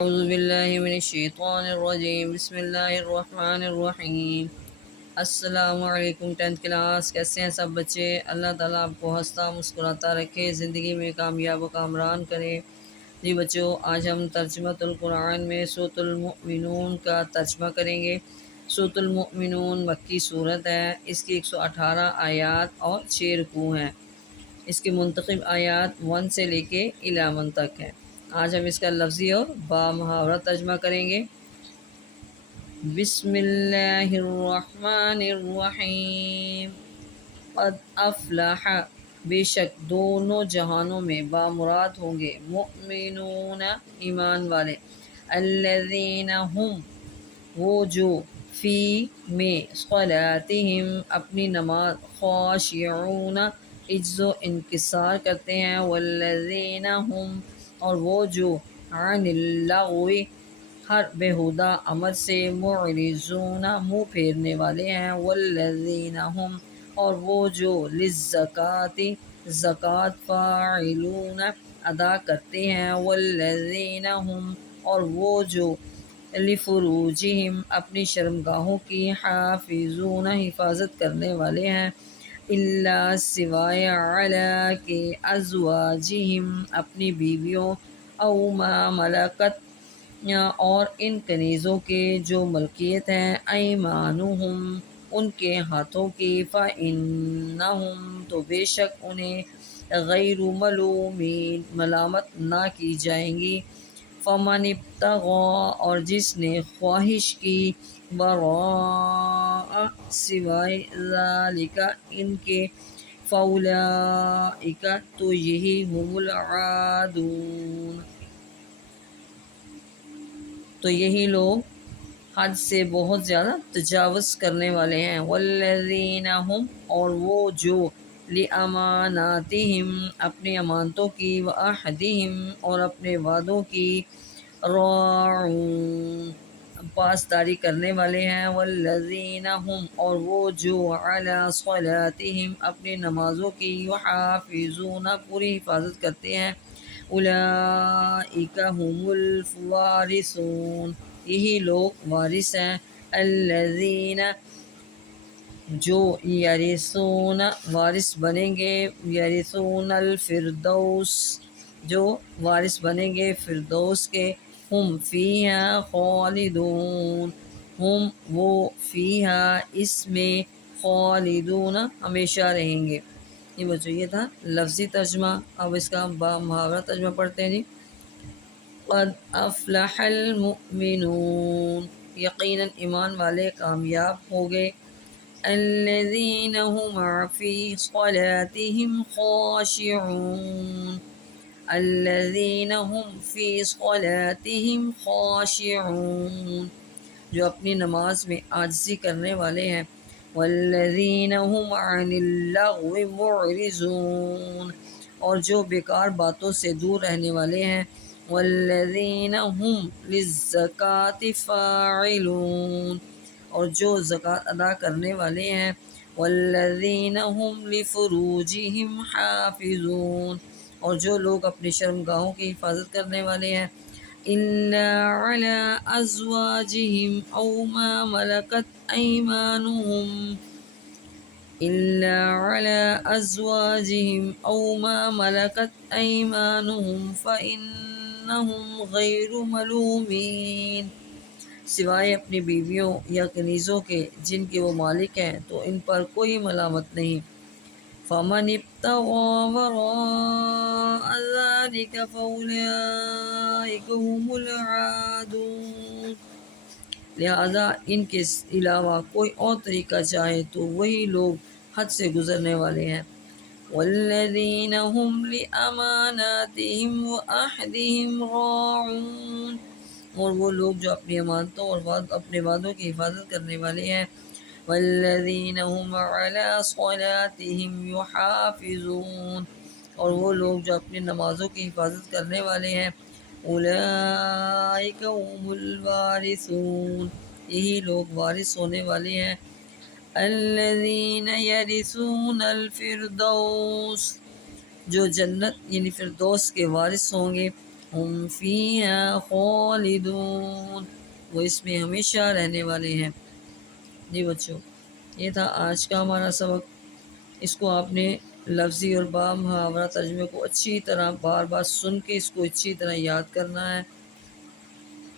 اعوذ باللہ من الشیطان الرجیم بسم اللہ الرحمن الرحیم۔ السلام علیکم 10th کلاس، کیسے ہیں سب بچے؟ اللہ تعالیٰ آپ کو ہنستا مسکراتا رکھے، زندگی میں کامیاب و کامران کرے۔ جی بچوں، آج ہم ترجمۃ القرآن میں سورۃ المؤمنون کا ترجمہ کریں گے۔ سورۃ المؤمنون مکی صورت ہے، اس کی 118 آیات اور 6 رکوع ہیں۔ اس کی منتخب آیات 1 سے لے کے 11 تک ہیں۔ آج ہم اس کا لفظی اور با محاورہ ترجمہ کریں گے۔ بسم اللہ الرحمن الرحیم۔ قد افلح، بے شک دونوں جہانوں میں بامراد ہوں گے، مؤمنون ایمان والے، الذین ہم وہ جو، فی میں، صلاتہم اپنی نماز، خاشعون عجز و انکسار کرتے ہیں، والذین ہم اور وہ جو، عن اللغو ہر بےہودہ عمل سے، معرضون منہ پھیرنے والے ہیں، والذین ہم اور وہ جو، للزکوٰۃ زکوٰۃ، فاعلون ادا کرتے ہیں، والذین ہم اور وہ جو، لفروجہم اپنی شرمگاہوں کی، حافظون حفاظت کرنے والے ہیں، الا سوائے، علی کے، ازواجہم اپنی بیویوں، او ما ملکت اور ان کنیزوں کے جو ملکیت ہیں، ایمانہم ان کے ہاتھوں کی، فإنہم تو بے شک انہیں، غیر ملومین ملامت نہ کی جائیں گی، فمن ابتغی اور جس نے خواہش کی، وراء سوائے، ذالک ان کے، فاولئک تو یہی، هم العادون تو یہی لوگ حد سے بہت زیادہ تجاوز کرنے والے ہیں، والذین ہم اور وہ جو، لاماناتہم اپنی امانتوں کی، وعہدہم اور اپنے وعدوں کی، راعون پاسداری کرنے والے ہیں، والذین ہم اور وہ جو، علی صلاتہم اپنی نمازوں کی، یحافظون پوری حفاظت کرتے ہیں، اولئک هم الوارثون یہی لوگ وارث ہیں، الذین جو، یرثون وارث بنیں گے، یرثون الفردوس جو وارث بنیں گے فردوس کے، ہم فیہا خالدون ہم وہ، فیہا اس میں، خالدون ہمیشہ رہیں گے۔ یہ بچوں یہ تھا لفظی ترجمہ۔ اب اس کا با محاورہ ترجمہ پڑھتے ہیں۔ جی، قد افلح المؤمنون یقیناً ایمان والے کامیاب ہو گئے، الذین هم فی صلاتہم خاشعون الذین هم فی صلاتہم خاشعون جو اپنی نماز میں عاجزی کرنے والے ہیں، والذین هم عن اللغو معرضون اور جو بیکار باتوں سے دور رہنے والے ہیں، والذین هم للزکوٰۃ فاعلون اور جو زکوٰۃ ادا کرنے والے ہیں، والذین هم لفروجہم حافظون اور جو لوگ اپنی شرمگاہوں کی حفاظت کرنے والے ہیں، الا علی ازواجہم او ما ملکت ایمانہم إلا على أزواجهم أو ما ملكت أيمانهم فإنهم غير ملومين سوائے اپنی بیویوں یا کنیزوں کے جن کے وہ مالک ہیں تو ان پر کوئی ملامت نہیں۔ فمن ابتغى وراء ذلك فأولئك هم العادون لہذا ان کے علاوہ کوئی اور طریقہ چاہے تو وہی لوگ حد سے گزرنے والے ہیں۔ والذین هم لأماناتہم وعہدہم راعون اور وہ لوگ جو اپنی امانتوں اور اپنے وعدوں کی حفاظت کرنے والے ہیں، والذین هم علی صلاتہم یحافظون اور وہ لوگ جو اپنی نمازوں کی حفاظت کرنے والے ہیں، اولئک هم الوارثون یہی لوگ وارث ہونے والے ہیں، الذین یرثون الفردوس جو جنت یعنی فردوس کے وارث ہوں گے، ہم فیہا خالدون، وہ اس میں ہمیشہ رہنے والے ہیں۔ جی بچوں، یہ تھا آج کا ہمارا سبق۔ اس کو آپ نے لفظی اور با محاورہ ترجمے کو اچھی طرح بار بار سن کے اس کو اچھی طرح یاد کرنا ہے۔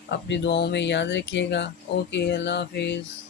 اپنی دعاؤں میں یاد رکھیے گا۔ اوکے، اللہ حافظ۔